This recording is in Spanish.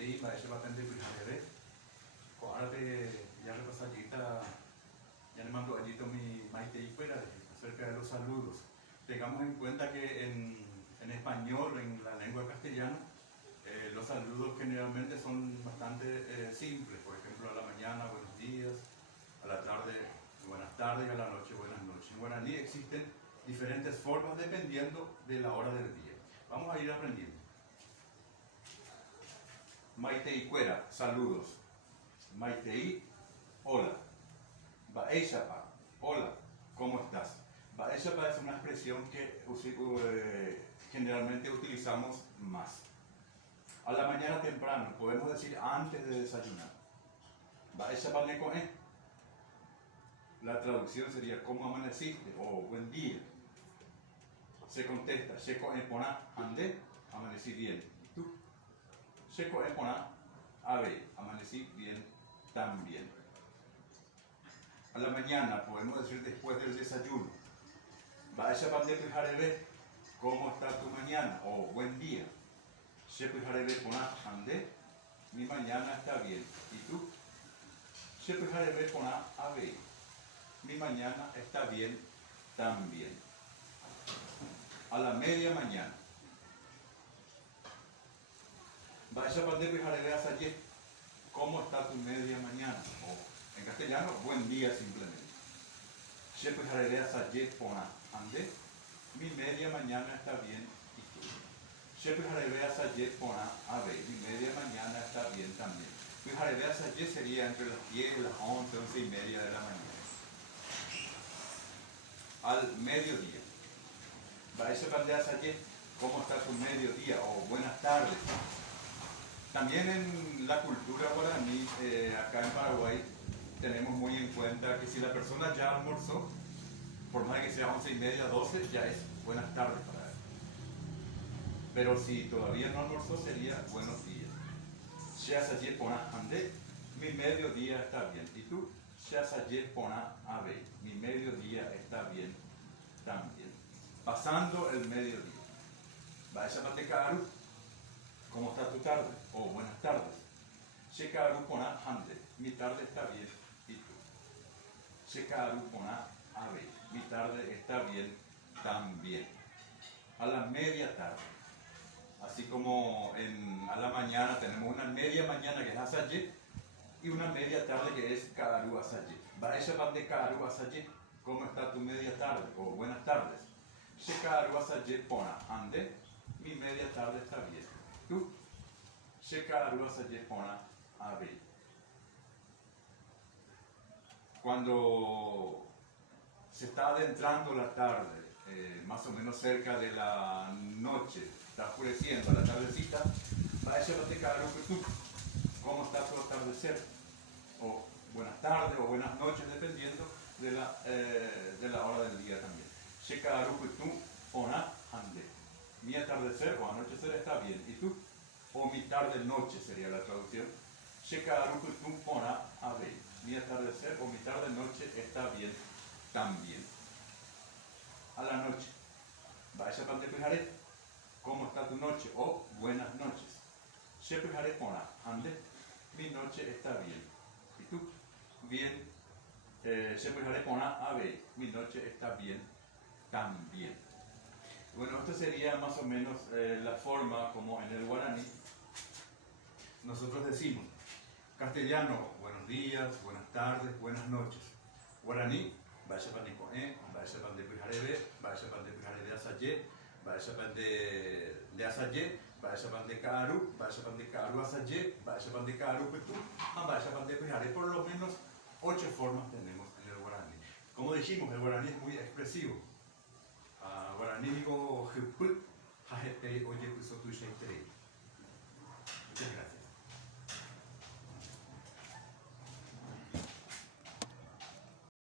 Maitei, Baesha Patente Pijarebe, Coárate, ya repasa allí, ya le mando allí mi Maitei fuera acerca de los saludos. Tengamos en cuenta que en español, en la lengua castellana, los saludos generalmente son bastante simples. Por ejemplo, a la mañana, buenos días, a la tarde, buenas tardes, y a la noche, buenas noches. En guaraní existen diferentes formas dependiendo de la hora del día. Vamos a ir aprendiendo. Maitei cuera, saludos. Maitei, hola. Baeshapa, hola, ¿cómo estás? Baeshapa es una expresión que generalmente utilizamos más. A la mañana temprano, podemos decir antes de desayunar. Baeshapa nekoe. La traducción sería ¿cómo amaneciste? O buen día. Se contesta, Sheko epona ande, amanecí bien. ¿Y tú? Sheko epona ave, amanecí bien también. A la mañana podemos decir después del desayuno. Baeshapa nepijarebe, ¿cómo está tu mañana? O buen día. Shepijarebe pona ande, mi mañana está bien. ¿Y tú? Shepijarebe pona ave, mi mañana está bien también. A la media mañana. Baeshapa nepijarebe asaye, ¿cómo está tu media mañana? O en castellano, buen día simplemente. Shepijarebe asaye pona ande, mi media mañana está bien. ¿Y tú? Shepijarebe asaye pona ave, mi media mañana está bien también. Pijarebe asaye sería entre las 10, las 11, 11 y media de la mañana. Al mediodía. Baeshapa de asaye, ¿cómo está tu mediodía? O buenas tardes. También en la cultura guaraní, acá en Paraguay, tenemos muy en cuenta que si la persona ya almorzó, por más que sea 11 y media, 12, ya es buenas tardes para él. Pero si todavía no almorzó, sería buenos días. Sheasaye pona ande, mi mediodía está bien. ¿Y tú? Sheasaye pona ave, mi mediodía está bien también. Pasando el mediodía. Baeshapa tekaru, ¿cómo está tu tarde? O buenas tardes. Shekaru pona ande, mi tarde está bien. ¿Y tú? Shekaru pona ave, mi tarde está bien también. A la media tarde. Así como a la mañana tenemos una media mañana que es asaye y una media tarde que es karu asaye. Baeshapa de karu asaye, ¿cómo está tu media tarde? O buenas tardes. Shekaru asaye pona ande, mi media tarde está bien. ¿Tú? Shekaru asaye pona ave. Cuando se está adentrando la tarde, más o menos cerca de la noche, está oscureciendo, la tardecita, Baeshapa tekaru, ¿cómo está tu atardecer? O buenas tardes o buenas noches, dependiendo de la hora del día también. Shekaru pona ande. Mi atardecer o anochecer está bien. ¿Y tú? O mi tarde-noche sería la traducción. Shekaru pona ave. Mi atardecer o mi tarde-noche está bien también. A la noche. Baeshapa tepijare, ¿cómo está tu noche? O buenas noches. Shepijare pona ande. Mi noche está bien. ¿Y tú? Bien. Shepijare pona ave. Mi noche está bien también. Bueno, esta sería más o menos la forma como en el guaraní nosotros decimos. Castellano, buenos días, buenas tardes, buenas noches. Guaraní, Baeshapa nekoe, Baeshapa de pijarebe, Baeshapa de pijarebe asaye, Baeshapa de asaye, Baeshapa de karu, Baeshapa de karu asaye, Baeshapa de karu petu, Baeshapa de pijarebe. Por lo menos 8 formas tenemos en el guaraní. Como dijimos, el guaraní es muy expresivo. Guaraní digo, muchas gracias.